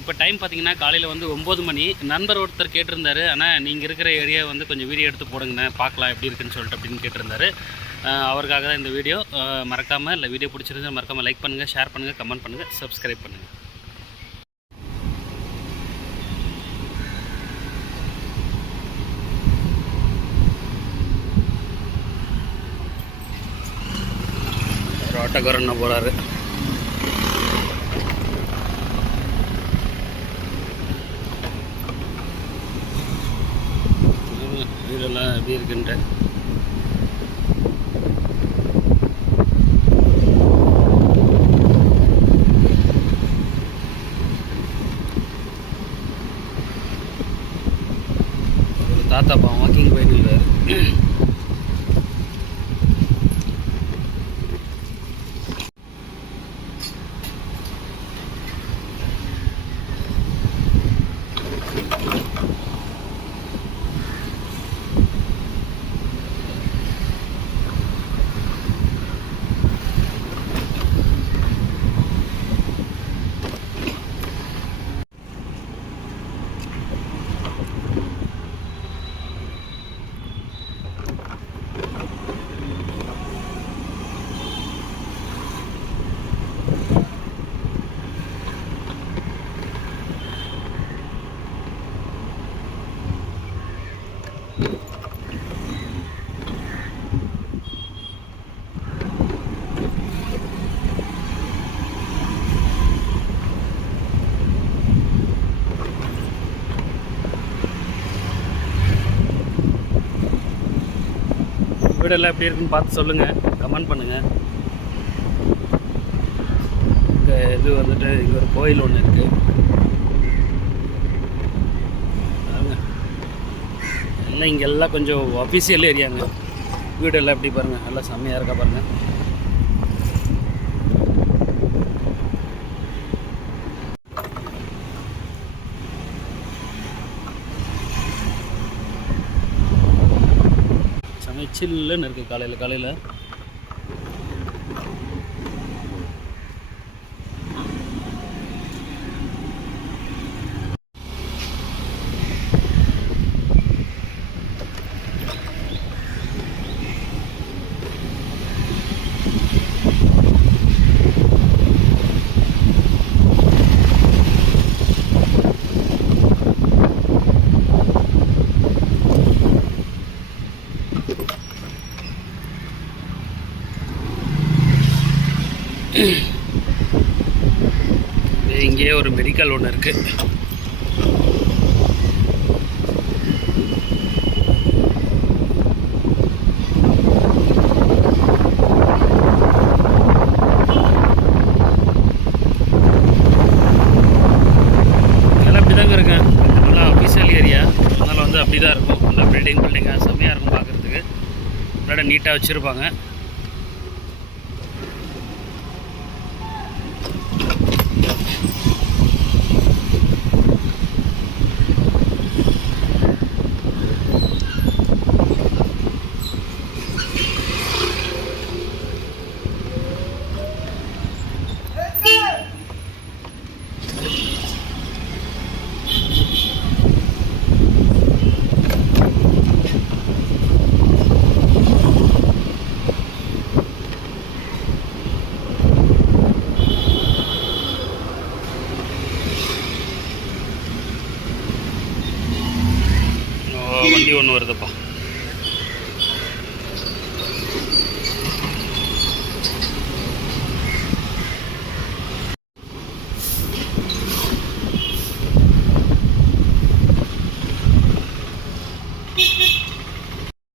இப்போ டைம் பார்த்தீங்கன்னா காலையில் வந்து ஒம்பது மணி. நண்பர் ஒருத்தர் கேட்டிருந்தாரு. ஆனால் நீங்கள் இருக்கிற ஏரியா வந்து கொஞ்சம் வீடியோ எடுத்து போடுங்கண்ணே பார்க்கலாம் எப்படி இருக்குன்னு சொல்லிட்டு அப்படின்னு கேட்டிருந்தாரு. அவருக்காக தான் இந்த வீடியோ. மறக்காமல் இல்லை வீடியோ பிடிச்சிருந்தா மறக்காமல் லைக் பண்ணுங்கள் ஷேர் பண்ணுங்கள் கமெண்ட் பண்ணுங்கள் சப்ஸ்கிரைப் பண்ணுங்கள் ஒரு ஆட்டோக்காரன் போகிறாரு வீடெல்லாம் எப்படி இருக்குன்ட்டு. தாத்தா பாவம் வாக்கிங் போயிட்டு இருக்காரு வீடெல்லாம் எப்படி இருக்குன்னு பார்த்து சொல்லுங்கள் கமெண்ட் பண்ணுங்கள் இங்கே இது வந்துட்டு இங்கே ஒரு கோயில் ஒன்று இருக்குது எல்லாம் இங்கெல்லாம் கொஞ்சம் அஃபிஷியல் ஏரியாங்க வீடெல்லாம் எப்படி பாருங்கள் நல்லா செம்மையாக இருக்கா பாருங்கள் சில்லுன்னு இருக்குது காலையில் காலையில். இங்கேயே ஒரு மெடிக்கல் ஒன்று இருக்குது இதெல்லாம் அப்படி நல்லா ஏரியா அதனால் வந்து அப்படி தான் இருக்கும். நல்லா பில்டிங் பில்டிங்காக செம்மையாக இருக்கும் பார்க்குறதுக்கு. நல்லா நீட்டாக வச்சுருப்பாங்க. வருதுப்பா.